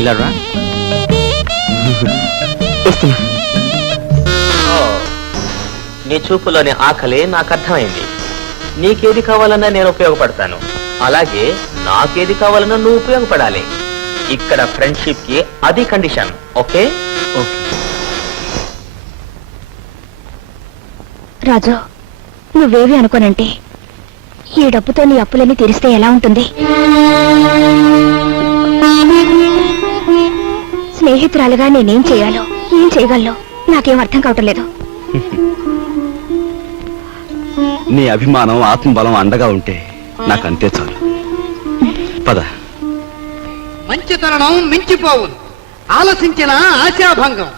ఇలా రా. వస్తున్నా. నీ చూపులోని ఆకలి నాకు అర్థమైంది. నీకేది కావాలన్నా నేను ఉపయోగపడతాను, అలాగే నాకేది కావాలన్నా నువ్వు ఉపయోగపడాలి. ఇక్కడ ఫ్రెండ్షిప్ కి అది కండిషన్. ఓకే? ఓకే. రాజు, నువ్వేవి అనుకోనంటే ఈ డబ్బుతో నీ అప్పులన్నీ తీరిస్తే ఎలా ఉంటుంది? స్నేహితురాలుగా నేనేం చేయాలో, ఏం చేయగలను నాకేం అర్థం కావటం లేదు. నీ అభిమానం, ఆత్మబలం అండగా ఉంటే నాకంతే చాలు. పద. మంచి తరుణం మించిపోవును, ఆలసించిన ఆశాభంగం.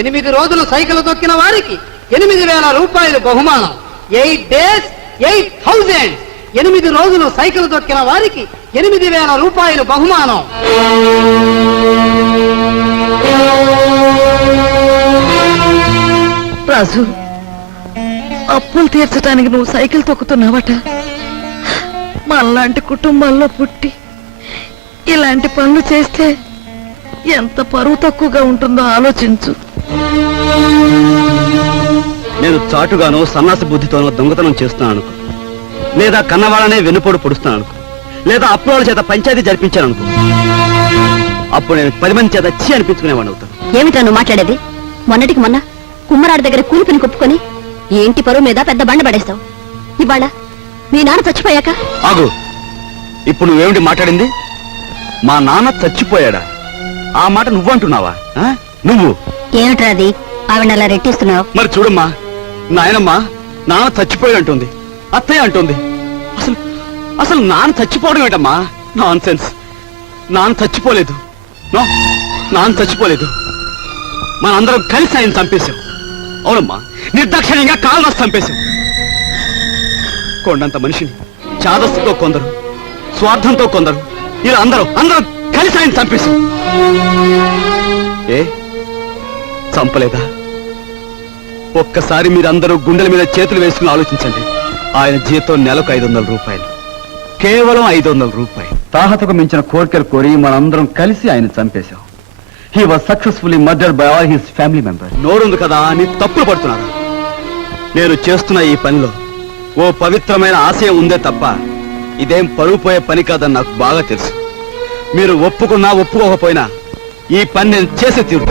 8 రోజులు సైకిల్ తొక్కిన వారికి 8,000 రూపాయలు బహుమానం. 8 days 8,000. 8 రోజులు సైకిల్ తొక్కిన వారికి 8,000 రూపాయలు బహుమానం. రాజు, అప్పులు తీర్చడానికి నువ్వు సైకిల్ తొక్కుతున్నావట. మనలాంటి కుటుంబాల్లో పుట్టి ఇలాంటి పనులు చేస్తే ఎంత పరువు తక్కువగా ఉంటుందో ఆలోచించు. నేను చాటుగానో సన్నాసి బుద్ధితోనో దొంగతనం చేస్తున్నాను అనుకో, లేదా కన్నవాళ్ళనే వెన్నుపోడు పొడుస్తున్నాను అనుకో, లేదా అప్పుల చేత పంచాయతీ జరిపించాను అనుకో, అప్పుడు నేను 10 మంది చేత చీ అనిపించుకునేవాడిని అవుతాను. ఏమిటా నువ్వు మాట్లాడేది? మొన్నటికి మొన్న కుమ్మరాడి దగ్గర కూలిపిని కొప్పుకొని ఏంటి పరువు మీద పెద్ద బండ పడేస్తావు. ఇవాళ మీ నాన్న చచ్చిపోయాక ఆగు. ఇప్పుడు నువ్వేమిటి మాట్లాడింది? మా నాన్న చచ్చిపోయాడా? ఆ మాట నువ్వంటున్నావా? నువ్వు ఏమిట్రా అది? ఆవిడ అలా రెట్టిస్తున్నావు. మరి చూడమ్మా, నాయనమ్మా నాన్న చచ్చిపోయాడు అంటుంది, అత్తయ్య అంటుంది. అసలు అసలు నాన్న చచ్చిపోవడం ఏంటమ్మా? Non sense. నాన్న చచ్చిపోలేదు. నో, నాన్న చచ్చిపోలేదు. మనందరం కలిసి ఆయన చంపేశాం. అవునమ్మా, నిర్దాక్షిణ్యంగా కాలు రాసి చంపేశాం. కొండంత మనిషిని చాదస్తుతో కొందరు, స్వార్థంతో కొందరు, ఇలా అందరూ కలిసి ఆయన చంపేశాం. ఏ చంపలేదా? ఒక్కసారి మీరందరూ గుండెల మీద చేతులు వేసుకుని ఆలోచించండి. ఆయన జీతం నెలకు 500 రూపాయలు, కేవలం 500 రూపాయలు. తాహతకు మించిన కోరికలు కోరి మనందరం కలిసి ఆయన చంపేశాం. He was successfully murdered by all his family members. నోరుంది కదా అని తప్పులు పడుతున్నారు. నేను చేస్తున్న ఈ పనిలో ఓ పవిత్రమైన ఆశయం ఉందే తప్ప ఇదేం పరువు పోయే పని కాదని నాకు బాగా తెలుసు. మీరు ఒప్పుకున్నా ఒప్పుకోకపోయినా ఈ పని నేను చేసే తీరు.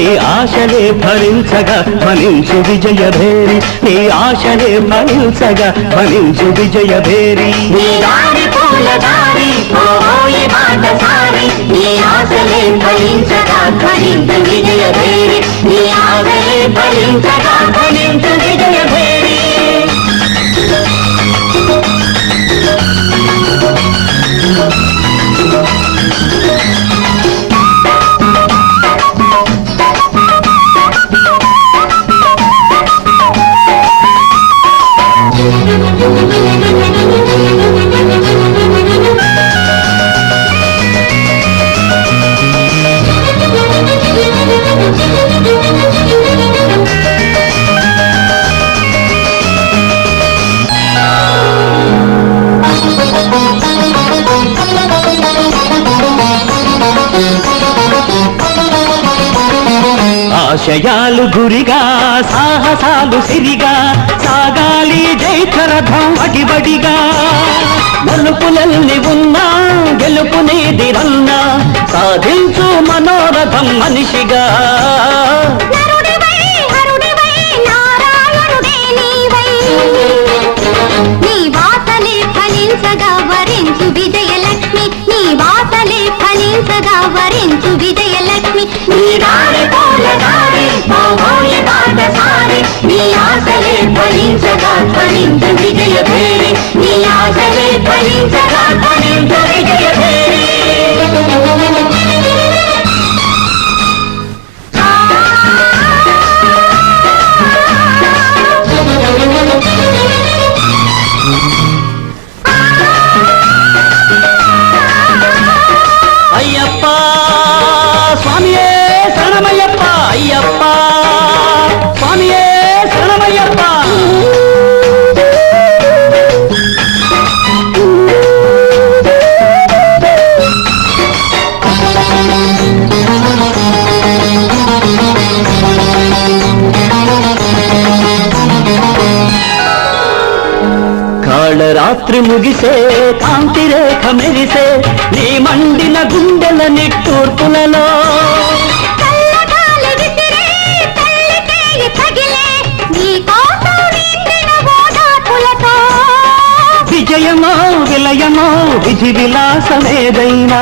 నీ ఆశలే ఫలించగా ఫలించు విజయ భేరి నీ ఆశలే ఫలించగా ఫలించు విజయ భేరి నీ దారి పూల దారి పోయి బాటసారి నీ ఆశలే ఫలించగా ఫలించు విజయ భేరి నీ ఆశలే ఫలించగా ఫలించు విజయ భేరి ఆశయాలు గురిగా సాహసాలు సిరిగా సాగాలి జైకరథం అడిబడిగా మలుపులల్ని ఉన్నా గెలుపునేదిరన్నా సాధించు మనోరథం మనిషిగా నీ వాసలే ఫలించగా వరించు విజయలక్ష్మి నీ వాసలే ఫలించగా వరించు విజయలక్ష్మి నీ దారి పూల దారి పోయి బాటసారి నీ ఆశలే ఫలించగా ఫలించు విజయ భేరి నీ ఆశలే ఫలించగా ఫలించు విజయ భేరి అయ్యప్ప స్వామియే శరణమయ్యప్ప అయ్యప్ప స్వామియే శరణమయ్యప్ప కాళరాత్రి ముగిసే కాంతి రేఖ మెరిసే నీ మండిన గుండెల నిట్టూర్పులలో విజయమో విలయమో విధి విలాసమేదైనా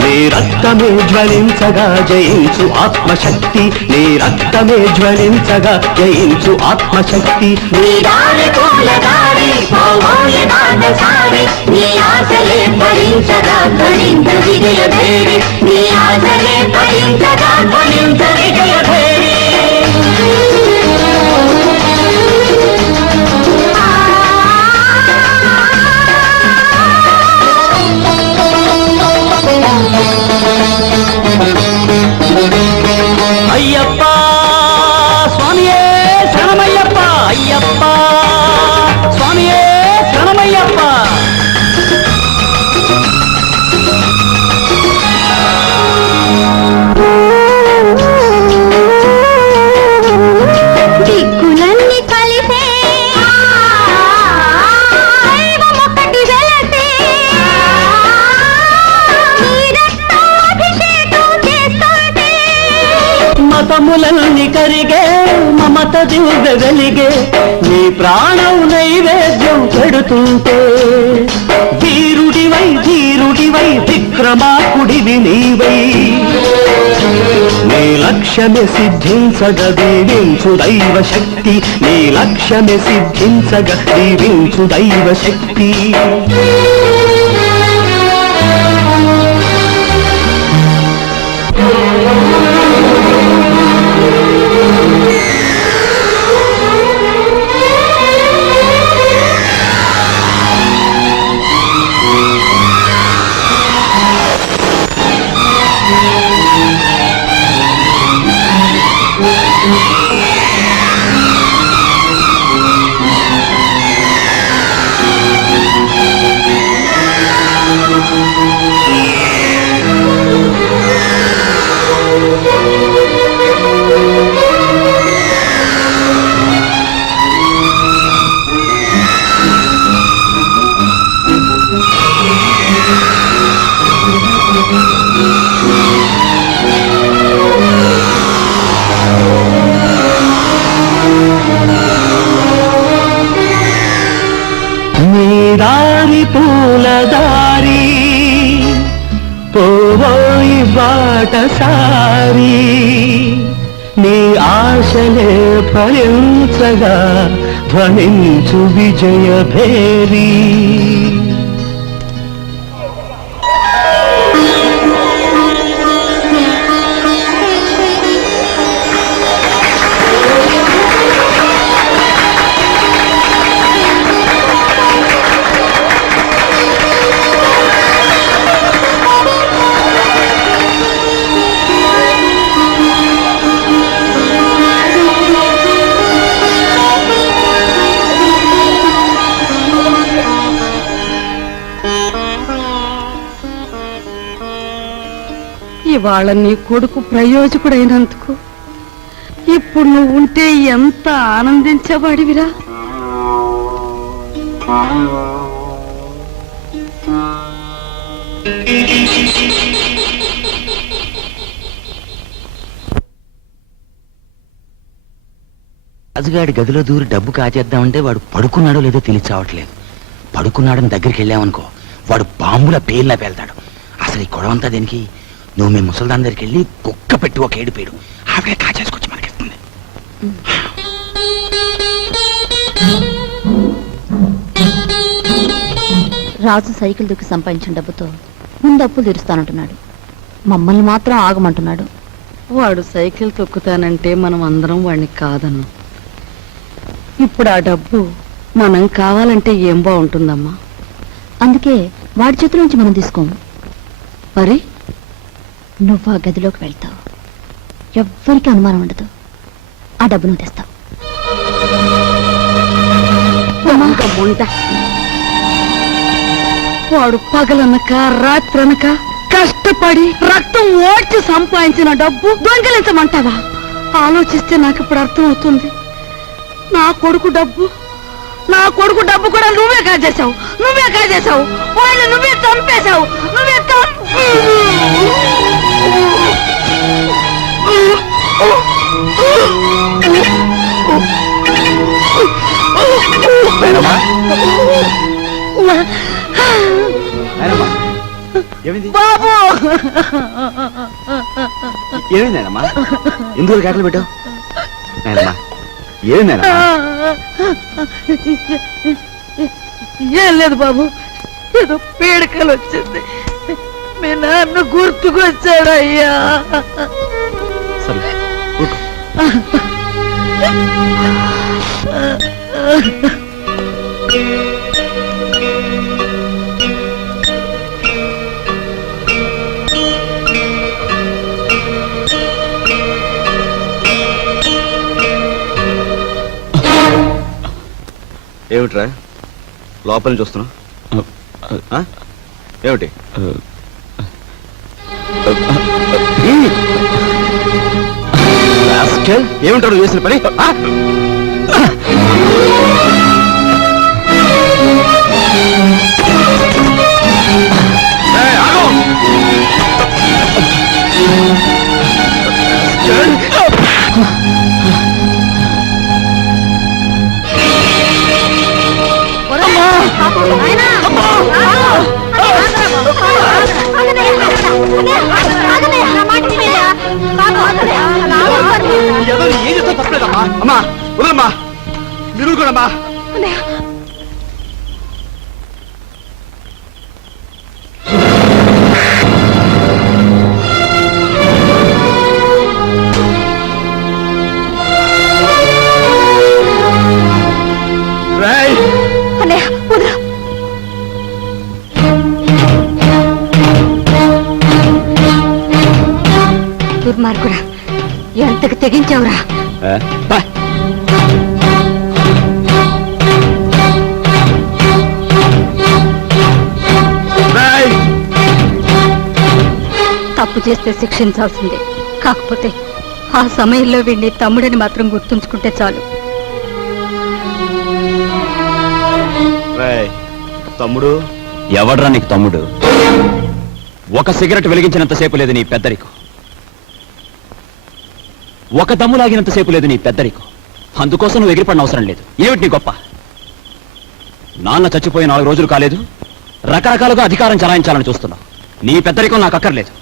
నీ రక్తమే జ్వలించగా జయించు ఆత్మశక్తి నీ రక్తమే జ్వలించగా జయించు ఆత్మశక్తి నీ దారి పూల దారి పోయి బాటసారి నీ ఆశలే ఫలించగా ఫలించు విజయ భేరి నీ ఆశలే ఫలించగా ఫలించు విజయ భేరి అయ్యప్ప స్వామియే శరణమయ్యప్ప అయ్యప్ప స్వామియే శరణమయ్యప్ప దిక్కులన్నీ కలిసే దైవమొకటి వెలసే నీ రక్తాభిషేకం చేస్తుంటే మతములన్నీ కరిగే మమత దివ్య వెలిగే నీ ప్రాణం నైవేద్యం పెడుతుంటే ధీరుడివై విక్రమాకుడివి నీవై నీ లక్ష్యమే సిద్ధించగ దీవించు దైవ శక్తి నీ లక్ష్యమే సిద్ధించగ దీవించు దైవ శక్తి బాటసారి నీ ఆశలే ఫలించగా ధ్వనించు విజయ భేరీ. ఇవాళ నీ కొడుకు ప్రయోజకుడైనందుకు ఇప్పుడు నువ్వు ఉంటే ఎంత ఆనందించేవాడివిరా. రాజుగాడి గదిలో దూరి డబ్బు కాజేద్దామంటే వాడు పడుకున్నాడో లేదో తెలియచావట్లేదు. పడుకున్నాడని దగ్గరికి వెళ్ళామనుకో వాడు బాంబుల పేర్లా పేల్తాడు. అసలు ఈ గొడవంతా దేనికి? నువ్వు మీ ముసల్దాన్ దగ్గరికి వెళ్ళి కుక్క పెట్టి ఒక ఏడిపేడు, ఆవిడే కాచేసుకొచ్చి మనకిస్తుంది. రాజు సైకిల్ దుక్కి సంపాదించిన డబ్బుతో ముందు అప్పులు తీరుస్తానంటున్నాడు. మమ్మల్ని మాత్రం ఆగమంటున్నాడు. వాడు సైకిల్ తొక్కుతానంటే మనం అందరం వాడిని కాదన్నాం. ఇప్పుడు ఆ డబ్బు మనం కావాలంటే ఏం బాగుంటుందమ్మా? అందుకే వాడి చేతుల నుంచి మనం తీసుకోము. మరి నువ్వు ఆ గదిలోకి వెళ్తావు, ఎవ్వరికి అనుమానం ఉండదు. ఆ డబ్బు నువ్వు తెస్తావు. వాడు పగలనక రాత్రనక కష్టపడి రక్తం ఓడ్చి సంపాదించిన డబ్బు దొంగిలించమంటావా? ఆలోచిస్తే నాకు ఇప్పుడు అర్థమవుతుంది. నా కొడుకు డబ్బు కూడా నువ్వే కాజేశావు. వాళ్ళు నువ్వే చంపేశావు. బాబు ఏమైందమ్మా? ఎందుకు కేకలు పెట్టావు? ఏం లేదు బాబు, ఏదో పీడకలు వచ్చింది. మీ నాన్న గుర్తుకొచ్చాడయ్యా. సరే ఏమిట్రా లోపల నుంచి వస్తున్నా? ఏమిటి? ఏమిటాడు చేసిన పని? అమ్మా వదమ్మా, మీరు కూడా దుర్మార్గుడా, ఎంతకు తెగించావురా? తప్పు చేస్తే శిక్షించాల్సిందే. కాకపోతే ఆ సమయంలో వీడిని తమ్ముడని మాత్రం గుర్తుంచుకుంటే చాలు. తమ్ముడు ఎవడ్రా నీకు తమ్ముడు? ఒక సిగరెట్ వెలిగించినంతసేపు లేదు నీ పెద్దరికం, ఒక దమ్ము లాగినంతసేపు లేదు నీ పెద్దరికం. అందుకోసం నువ్వు ఎగిరిపడిన అవసరం లేదు. ఏమిటి నీ గొప్ప? నాన్న చచ్చిపోయి 4 రోజులు కాలేదు, రకరకాలుగా అధికారం చలాయించాలని చూస్తున్నావు. నీ పెద్దరికం నాకు అక్కర్లేదు.